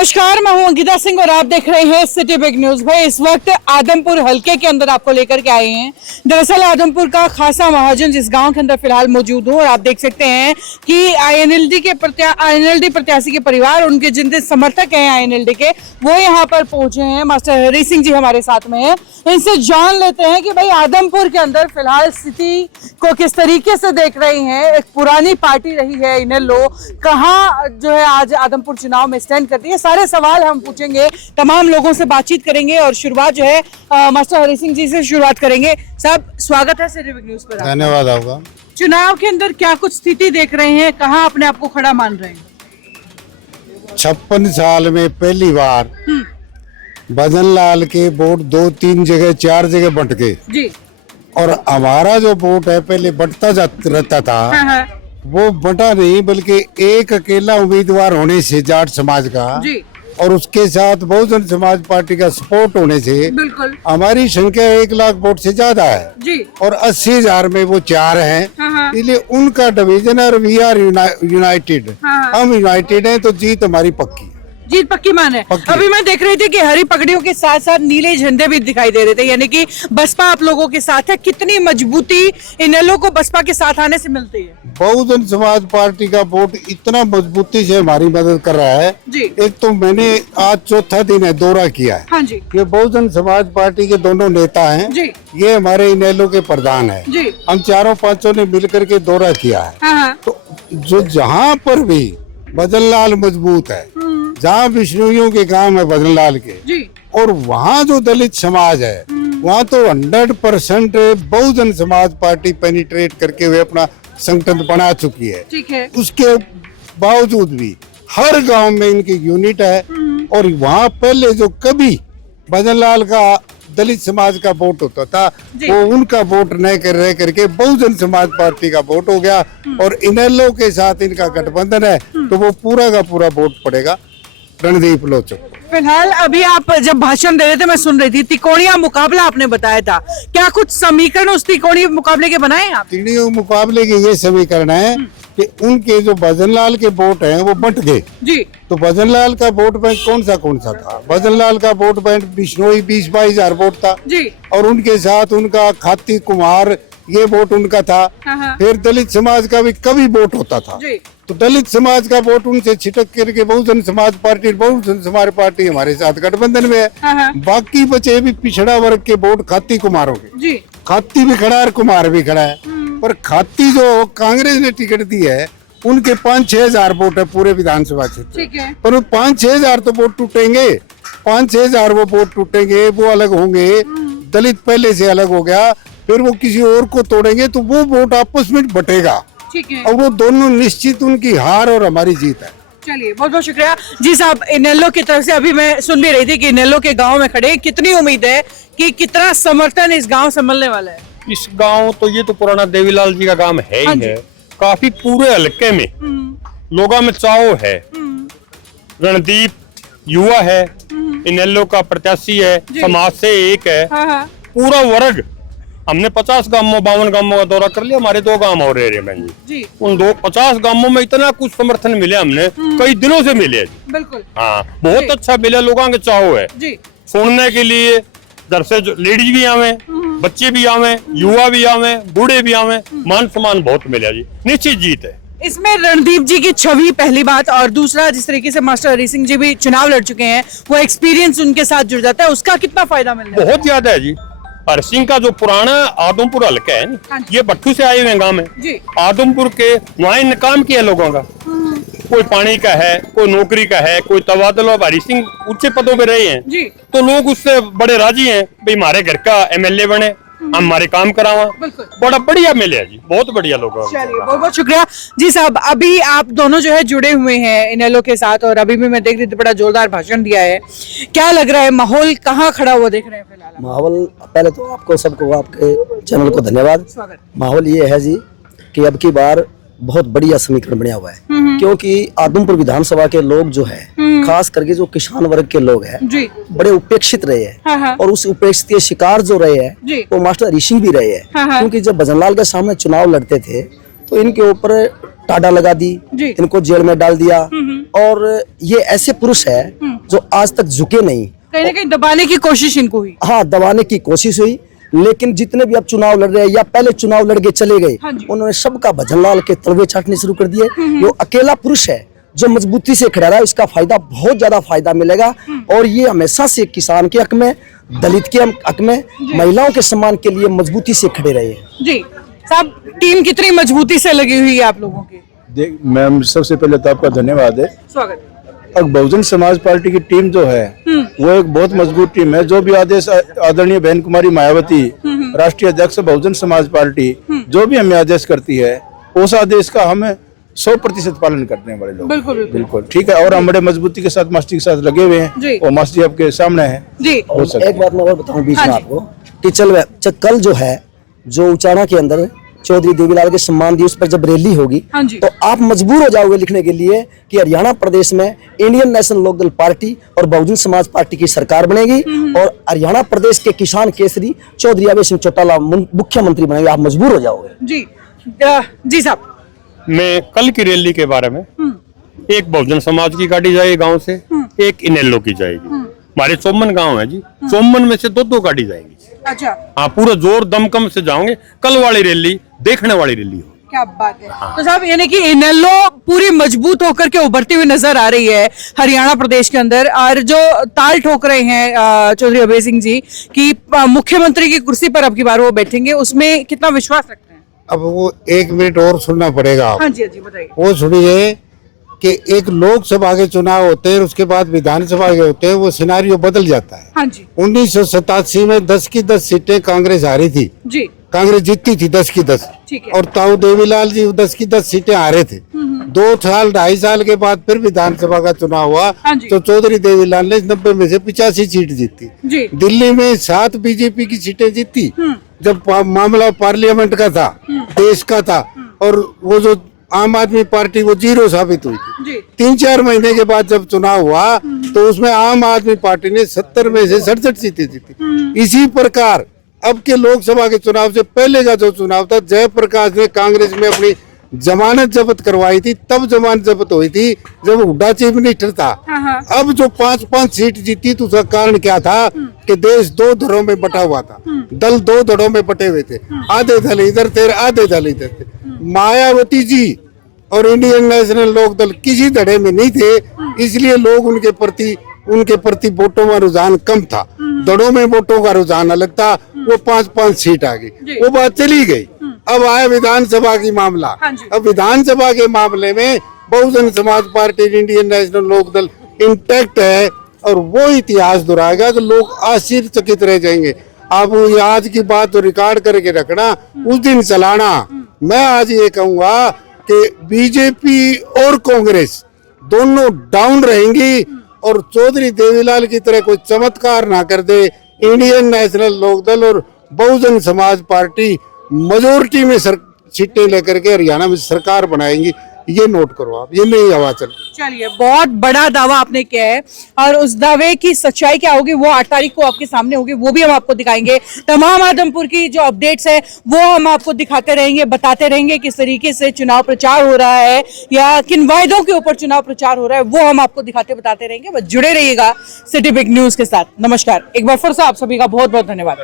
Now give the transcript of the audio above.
नमस्कार, मैं हूं अंकिता सिंह और आप देख रहे हैं सिटी बिग न्यूज। भाई इस वक्त आदमपुर हलके के अंदर आपको लेकर के आए हैं। दरअसल आदमपुर का खासा महाजन जिस गांव के अंदर फिलहाल मौजूद हूं और आप देख सकते हैं कि आईएनएलडी प्रत्याशी के परिवार, उनके जितने समर्थक हैं आईएनएलडी के, वो यहाँ पर पहुंचे हैं। मास्टर हरी सिंह जी हमारे साथ में हैं। इनसे जान लेते हैं कि भाई आदमपुर के अंदर फिलहाल स्थिति को किस तरीके से देख रही हैं। एक पुरानी पार्टी रही है इनेलो, कहाँ जो है आज आदमपुर चुनाव में स्टैंड करती है। सारे सवाल हम पूछेंगे, तमाम लोगों से बातचीत करेंगे और शुरुआत जो है मास्टर हरी सिंह जी से शुरुआत करेंगे। साहब स्वागत है सिटी बिग न्यूज पर। धन्यवाद आपका। चुनाव के अंदर क्या कुछ स्थिति देख रहे हैं, कहाँ अपने आप को खड़ा मान रहे हैं? 56 साल में पहली बार भजन लाल के वोट 2-3 जगह 4 जगह बंट गए जी। और हमारा जो वोट है पहले बंटता रहता था। हाँ। वो बंटा नहीं, बल्कि एक अकेला उम्मीदवार होने से जाट समाज का जी। और उसके साथ बहुजन समाज पार्टी का सपोर्ट होने से बिल्कुल हमारी संख्या 1 लाख वोट से ज्यादा है जी। और 80,000 में वो 4 हैं। हाँ। इसलिए उनका डिवीजन है और वी आर यूनाइटेड। हाँ। हम यूनाइटेड हैं तो जीत हमारी पक्की। जीत पक्की मान है। अभी मैं देख रही थी कि हरी पगड़ियों के साथ साथ नीले झंडे भी दिखाई दे रहे थे, यानी कि बसपा आप लोगों के साथ है। कितनी मजबूती इनेलो को बसपा के साथ आने से मिलती है? बहुजन समाज पार्टी का वोट इतना मजबूती से हमारी मदद कर रहा है जी। एक तो मैंने आज चौथा दिन है दौरा किया है। हाँ जी। ये बहुजन समाज पार्टी के दोनों नेता हैं जी। ये हमारे इनेलो के प्रधान है जी। हम चारों पांचों ने मिलकर के दौरा किया है। हाँ। तो जो जहाँ पर भी भजन लाल मजबूत है, जहाँ विष्णुइयों के काम है भजन लाल के जी। और वहाँ जो दलित समाज है वहाँ तो 100% बहुजन समाज पार्टी पेनिट्रेट करके हुए अपना संगठन बना चुकी है। ठीक है। उसके बावजूद भी हर गांव में इनकी यूनिट है और वहाँ पहले जो कभी भजन लाल का दलित समाज का वोट होता था वो उनका वोट न रह करके बहुजन समाज पार्टी का वोट हो गया और इनेलो के साथ इनका गठबंधन है तो वो पूरा का पूरा वोट पड़ेगा रणदीप लोचक। फिलहाल अभी आप जब भाषण दे रहे थे मैं सुन रही थी, त्रिकोणीय मुकाबला आपने बताया था। क्या कुछ समीकरण उस त्रिकोणीय मुकाबले के बनाए आप? त्रिकोणीय मुकाबले के ये समीकरण है कि उनके जो भजन लाल के वोट हैं वो बंट गए जी। तो भजन लाल का वोट बैंक कौन सा था? भजन लाल का वोट बैंक बिश्नोई 20-22 हजार वोट था जी। और उनके साथ उनका खाती कुमार ये वोट उनका था। हाँ। फिर दलित समाज का भी कभी वोट होता था जी। तो दलित समाज का वोट उनसे छिटक करके बहुजन समाज पार्टी हमारे साथ गठबंधन में है। हाँ। बाकी बचे भी पिछड़ा वर्ग के वोट खाती कुमारों के जी। खाती भी खड़ा है, कुमार भी खड़ा है। पर खाती जो कांग्रेस ने टिकट दी है उनके 5-6 हजार वोट है पूरे विधानसभा क्षेत्र। ठीक है। पर 5-6 हजार तो वोट टूटेंगे, 5-6 हजार वो वोट टूटेंगे, वो अलग होंगे। दलित पहले से अलग हो गया, फिर वो किसी और को तोड़ेंगे तो वो वोट आपस में बटेगा। ठीक है। और वो दोनों निश्चित उनकी हार और हमारी जीत है। चलिए बहुत बहुत शुक्रिया जी साहब। इनेलो की तरफ से अभी मैं सुन भी रही थी कि इनेलो के गांव में खड़े, कितनी उम्मीद है कि कितना समर्थन इस गांव से मिलने वाला है? इस गांव तो ये तो पुराना देवीलाल जी का गांव है ही है। काफी पूरे हल्के में लोगों में चाव है। रणदीप युवा है, इनेलो का प्रत्याशी है, समाज से एक है। हाँ। पूरा वर्ग हमने 50 गांवों 52 गांवों का दौरा कर लिया। हमारे 2 गांव और रहे हैं जी। उन 50 गांवों में इतना कुछ समर्थन मिले हमने कई दिनों से मिले जी। बिल्कुल। हाँ बहुत अच्छा मिला, लोगों के चाव है जी। सुनने के लिए। घर से लेडीज भी आवे, बच्चे भी आवे, युवा भी आवे, बूढ़े भी आवे, मान सम्मान बहुत मिला जी। निश्चित जीत है इसमें। रणदीप जी की छवि पहली बात, और दूसरा जिस तरीके से मास्टर हरी सिंह जी भी चुनाव लड़ चुके हैं, वो एक्सपीरियंस उनके साथ जुड़ जाता है, उसका कितना फायदा मिल रहा है? बहुत ज्यादा है जी। हर सिंह का जो पुराना आदमपुर हल्का है ये भट्टू से आए हुए गांव में जी। आदमपुर के वहाँ इन्हें काम किया लोगों का। कोई पानी का है, कोई नौकरी का है, कोई तबादला। हरी सिंह ऊंचे पदों पे रहे हैं जी। तो लोग उससे बड़े राजी हैं भाई हमारे घर का एमएलए बने, हम हमारे काम करावा। बड़ा बढ़िया मिले जी, बहुत बढ़िया लोग। चलिए बहुत बहुत शुक्रिया जी साहब। अभी आप दोनों जो है जुड़े हुए हैं इनेलो के साथ और अभी भी मैं देख रही थी बड़ा जोरदार भाषण दिया है। क्या लग रहा है, माहौल कहाँ खड़ा हुआ देख रहे हैं फिलहाल? माहौल पहले तो आपको सबको आपके चैनल को धन्यवाद। माहौल ये है जी कि अब की बार बहुत बढ़िया समीकरण बना हुआ है क्योंकि आदमपुर विधानसभा के लोग जो है खास करके जो किसान वर्ग के लोग हैं बड़े उपेक्षित रहे हैं और उस उपेक्षित के शिकार जो रहे हैं वो मास्टर हरी सिंह भी रहे हैं क्योंकि जब भजन लाल के सामने चुनाव लड़ते थे तो इनके ऊपर टाडा लगा दी, इनको जेल में डाल दिया और ये ऐसे पुरुष है जो आज तक झुके नहीं। कहीं ना कहीं दबाने की कोशिश इनको हुई। हाँ, दबाने की कोशिश हुई, लेकिन जितने भी अब चुनाव लड़ रहे हैं या पहले चुनाव लड़ के चले गए, उन्होंने सबका भजनलाल के तलवे चाटने शुरू कर दिए। वो अकेला पुरुष है जो मजबूती से खड़ा रहा है, इसका फायदा बहुत ज्यादा फायदा मिलेगा। और ये हमेशा से किसान के हक में, दलित के हक में, महिलाओं के सम्मान के लिए मजबूती से खड़े रहे हैं। जी साहब, टीम कितनी मजबूती से लगी हुई है आप लोगों की? मैम, सबसे पहले तो आपका धन्यवाद है। स्वागत। अब बहुजन समाज पार्टी की टीम जो है वो एक बहुत मजबूत टीम है। जो भी आदेश आदरणीय बहन कुमारी मायावती, राष्ट्रीय अध्यक्ष बहुजन समाज पार्टी, जो भी हमें आदेश करती है, उस आदेश का हम 100% पालन करने वाले लोग। बिल्कुल बिल्कुल ठीक है। और हम बड़े मजबूती के साथ मास्टर के साथ लगे हुए हैं और मास्टर जी आपके सामने है जी। हो सकता एक बात मैं और बताऊं बीच में आपको कि कल जो है, जो उचाना के अंदर चौधरी देवीलाल के सम्मान दिवस पर जब रैली होगी, तो आप मजबूर हो जाओगे लिखने के लिए कि हरियाणा प्रदेश में इंडियन नेशनल लोकदल पार्टी और बहुजन समाज पार्टी की सरकार बनेगी और हरियाणा प्रदेश के किसान केसरी चौधरी अभय सिंह चौटाला मुख्यमंत्री बनेंगे। आप मजबूर हो जाओगे। जी जी साहब, मैं कल की रैली के बारे में, एक बहुजन समाज की गाड़ी जाएगी गांव से, एक इनेलो की जाएगी। हमारे 54 गांव है जी, 54 में से दो गाड़ी जाएगी। अच्छा, हाँ, पूरा जोर दमकम से जाओगे। कल वाली रैली देखने वाली रैली हो। क्या बात है। तो साहब, यानी कि इनेलो पूरी मजबूत होकर के उभरती हुई नजर आ रही है हरियाणा प्रदेश के अंदर, और जो ताल ठोक रहे हैं चौधरी अभय सिंह जी कि मुख्यमंत्री की कुर्सी पर अब की बार वो बैठेंगे, उसमें कितना विश्वास रखते हैं? अब वो 1 मिनट और सुनना पड़ेगा। हाँ जी, हाँ जी, बताइए। वो सुनिए कि एक लोकसभा के चुनाव होते हैं, उसके बाद विधानसभा के होते हैं, वो सिनारियो बदल जाता है। हाँ जी 1987 में 10 की 10 सीटें कांग्रेस हारी थी, जी, कांग्रेस जीतती थी 10 की 10, ठीक है। और ताऊ देवीलाल जी 10 की 10 सीटें हारे थे। 2 साल 2.5 साल के बाद फिर विधानसभा का चुनाव हुआ, हाँ जी। तो चौधरी देवीलाल ने 90 में से 85 सीट जीती। जी। दिल्ली में 7 बीजेपी की सीटें जीती जब मामला पार्लियामेंट का था, देश का था, और वो जो आम आदमी पार्टी वो 0 साबित हुई थी। 3-4 महीने के बाद जब चुनाव हुआ तो उसमें आम आदमी पार्टी ने 70 में से 67 सीटें जीती। इसी प्रकार अब के लोकसभा के चुनाव से पहले का जो चुनाव था, जयप्रकाश ने कांग्रेस में अपनी जमानत जब्त करवाई थी, तब जमानत जब्त हुई थी जब हुड्डा चीफ मिनिस्टर था। अब जो 5-5 सीट जीती तो उसका कारण क्या था कि देश 2 धड़ों में बटा हुआ था, दल 2 धड़ों में बटे हुए थे, आधे दल इधर थे, आधे दल इधर थे। मायावती जी और इंडियन नेशनल लोकदल किसी धड़े में नहीं थे, इसलिए लोग उनके प्रति वोटों का रुझान कम था। दड़ों में वोटों का रुझान अलग था। वो 5-5 सीट आ गई, वो बात चली गई। अब आया विधानसभा की मामला। अब विधानसभा के मामले में Bahujan Samaj Party, Indian National Lokdal intact है, और वो इतिहास दोहराएगा कि लोग आश्चर्यचकित रह जाएंगे। आप आज की बात तो रिकॉर्ड करके रखना, उस दिन चलाना। मैं आज ये कहूंगा कि बीजेपी और कांग्रेस दोनों डाउन रहेंगी, और चौधरी देवीलाल की तरह कोई चमत्कार ना कर दे। इंडियन नेशनल लोकदल और बहुजन समाज पार्टी मेजोरिटी में सीटें लेकर के हरियाणा में सरकार बनाएंगी। ये नोट करो आप, ये नहीं हवा चलिए, बहुत बड़ा दावा आपने किया है, और उस दावे की सच्चाई क्या होगी वो 8 तारीख को आपके सामने होगी, वो भी हम आपको दिखाएंगे। तमाम आदमपुर की जो अपडेट्स है वो हम आपको दिखाते रहेंगे, बताते रहेंगे किस तरीके से चुनाव प्रचार हो रहा है या किन वायदों के ऊपर चुनाव प्रचार हो रहा है, वो हम आपको दिखाते बताते रहेंगे। बस जुड़े रहिएगा सिटी बिग न्यूज के साथ। नमस्कार, एक बार फिर से आप सभी का बहुत बहुत धन्यवाद।